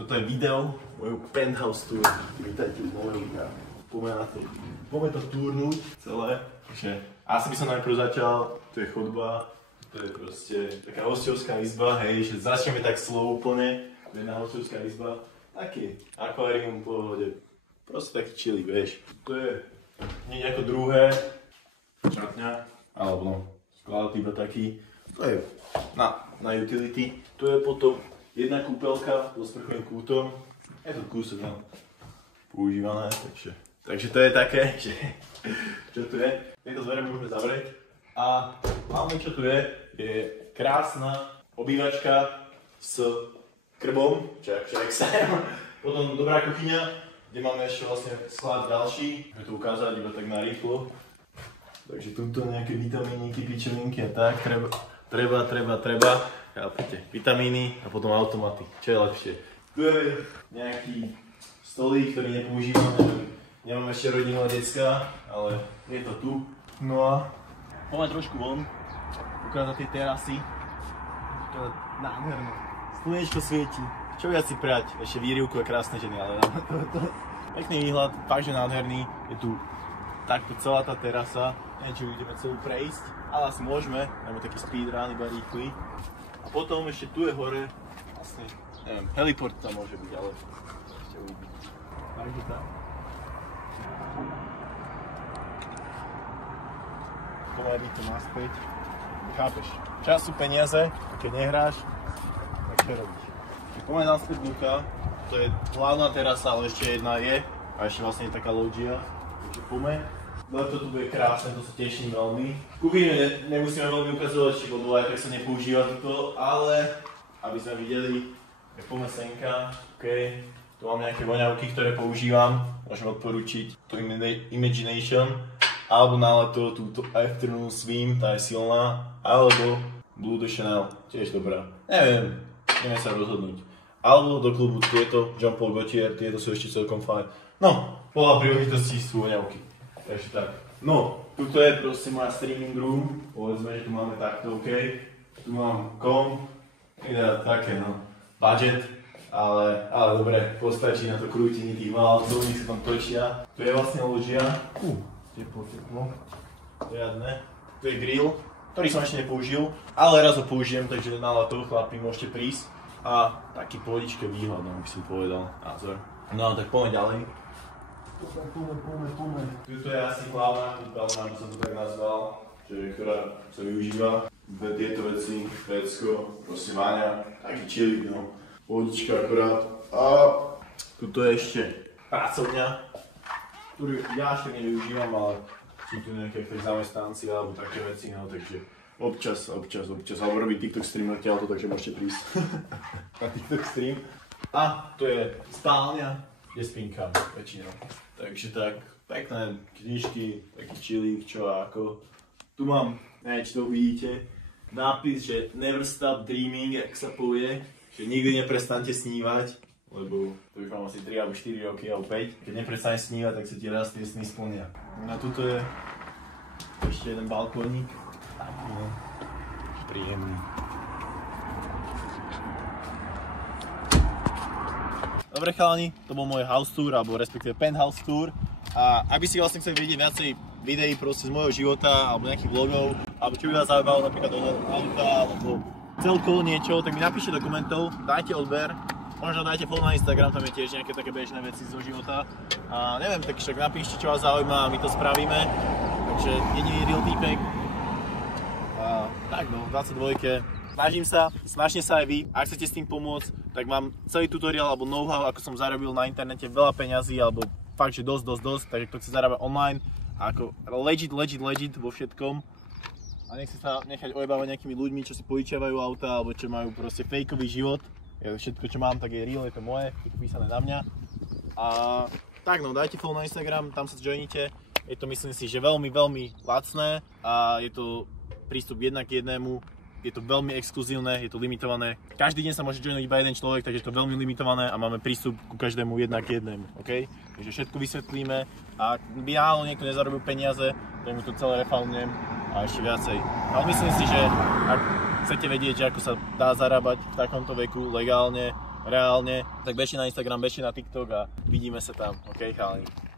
toto je video mojho penthouse tour. Vítajte v mojom videu. Poďme to turnúť celé. Takže asi by som najprv začal, to je chodba, to je proste taká hosťovská izba, hej, že začneme tak slow úplne. Jedna hosťovská izba, taký akvárium v pohode. Proste taký chilly, vieš. To je nie ako druhé, šatňa, alebo no, sklad iba taký. To je na utility. Tu je potom jedna kúpeľka so sprchovým kútom. Je to kúsok, no, používané, takže to je také, že čo tu je. Tieto dvere môžeme zavrieť. A hlavne čo tu je krásna obývačka s krbom, čo exam. Potom dobrá kuchyňa, kde máme ešte vlastne sklad ďalší. Môžem to ukázať iba tak na rýchlo. Takže tuto nejaké vitamíniky, pičovinky a tak, treba. Chápete, vitamíny a potom automaty, čo je lepšie. Tu je nejaký stolík, ktorý nepoužívame, nemáme ešte rodinného decka, ale je to tu. No a poďme trošku von, ukázať tie terasy. To je nádherné. Slnečko svieti, čo viac si prať, ešte výrivku je krásne ženy, ale pekný výhľad, fakt že nádherný. Je tu takto celá tá terasa, neviem či ideme celú prejsť, ale asi môžeme, máme taký speedrun, iba rýchly. A potom ešte tu je hore, vlastne, neviem, heliport tam môže byť, ale ešte uvidíme. Takže tak. Pomaly to naspäť. Chápeš, čas sú peniaze, a keď nehráš, tak čo robíš? Pomaly naspäť Luka, to je hlavná terasa, ale ešte jedna je, a ešte vlastne je taká loggia, takže poďme. Leto tu bude krásne, to sa teším veľmi. Kuchyňu nemusíme veľmi ukazovať, lebo aj tak sa nepoužíva toto, ale aby sme videli, tak poďme senka, OK. Tu mám nejaké voňavky, ktoré používam, môžem odporučiť to Imagination, alebo na leto túto Afternoon Swim, tá je silná, alebo Blue de Chanel, tiež dobrá. Neviem, ideme sa rozhodnúť. Alebo do klubu tieto, Jean Paul Gaultier, tieto sú ešte celkom fajn. No, podľa príležitosti sú voňavky. Takže tak. No, tuto je proste moja streaming room, povedzme, že tu máme takto, OK. Tu mám kom, teda také no, budget, ale dobre, postačí na to krútenie tých válcov, nech sa tam točia. Tu je vlastne ložia, teplo, riadne. Tu je grill, ktorý som ešte nepoužil, ale raz ho použijem, takže na leto chlapi môžete prísť. A taký pohodičke výhľad, no, by som povedal, názor. No, tak poďme ďalej. Poďme. Tuto je asi hlavná kúpeľňa, by som to tak nazval, ktorá sa využíva. Tieto veci, vecko, proste váňa, taký chilling, no. Pohodička akorát. A tuto je ešte pracovňa, ktorú ja ešte nevyužívam, ale sú tu nejaké zamestnanci alebo také veci, no, takže občas, alebo robí TikTok stream odtiaľto, takže môžete prísť na TikTok stream. A to je spálňa, kde spínkam väčšinou. Takže tak, pekné knižky, taký chilling, čo a ako. Tu mám, neviem, či to uvidíte, nápis, že Never Stop Dreaming, jak sa povie, že nikdy neprestaňte snívať, lebo to už mám asi 3 alebo 4 roky alebo 5. Keď neprestaneš snívať, tak sa ti raz tie sny splnia. No a tuto je ešte jeden balkónik. Taký, no, príjemný. Dobre chalani, to bol môj house tour, alebo respektíve penthouse tour. A ak by si vlastne chceli vidieť viacej videí proste z môjho života, alebo nejakých vlogov, alebo čo by vás zaujímalo napríklad od auta, alebo celkovo niečo, tak mi napíšte do komentov, dajte odber, možno dajte follow na Instagram, tam je tiež nejaké také bežné veci zo života. A neviem, tak však napíšte, čo vás zaujíma a my to spravíme. Takže jediný real týpek. A tak no, v 22. Snažím sa, snažte sa aj vy, ak chcete s tým pomôcť, tak mám celý tutoriál alebo know-how, ako som zarobil na internete veľa peňazí, alebo fakt, že dosť, takže kto chce zarábať online, ako legit vo všetkom. A nechce sa nechať ojebávať nejakými ľuďmi, čo si požičiavajú auta, alebo čo majú proste fejkový život. Ja všetko, čo mám, tak je real, je to moje, je to písané na mňa. A tak no, dajte follow na Instagram, tam sa joinite. Je to, myslím si, že veľmi lacné a je to prístup jednak k jednému. Je to veľmi exkluzívne, je to limitované. Každý deň sa môže joinúť iba jeden človek, takže je to veľmi limitované a máme prístup ku každému jednak k jednému, OK? Takže všetko vysvetlíme a ak by náhodou niekto nezarobil peniaze, tak mu to celé refundnem a ešte viacej. Ale myslím si, že ak chcete vedieť, že ako sa dá zarábať v takomto veku legálne reálne, tak bežte na Instagram, bežte na TikTok a vidíme sa tam, ok chalani.